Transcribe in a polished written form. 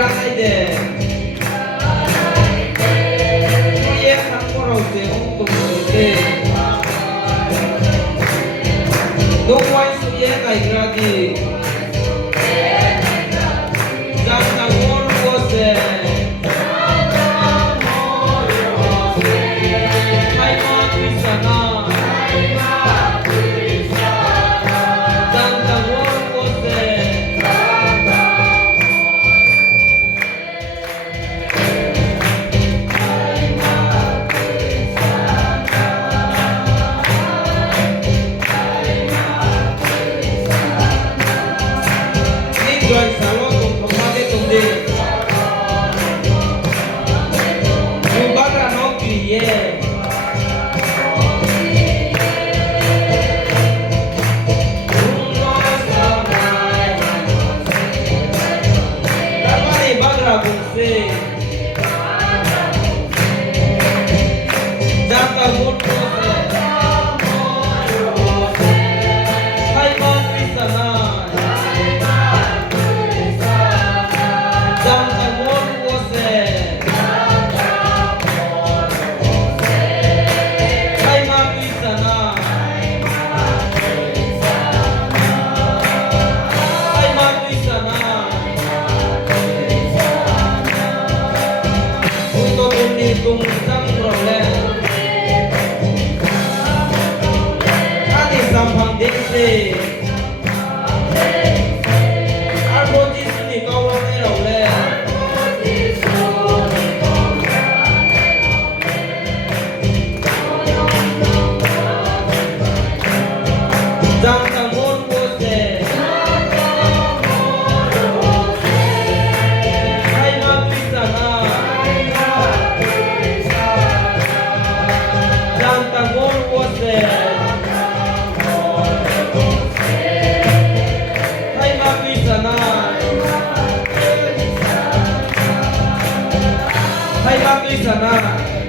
らないで家かんころって本当にてどこは一緒に家かいくらでだんだんゴールをせはいまくいさなだんだんゴールをせJoy Salon cùng không có cái cùng đi Dù bắt ra nó kỳ ye Đã bắt đi bắt ra cùng xe Đã ta muốn cô xe Hay bắt đi sa na Tung sang problem Ani sampang diksi Arbo jisu ni kau wani rau le Jang tang mon wo se Hai ma tui sana Tang mon wo se Hai ma tui sana Hai ma tui sana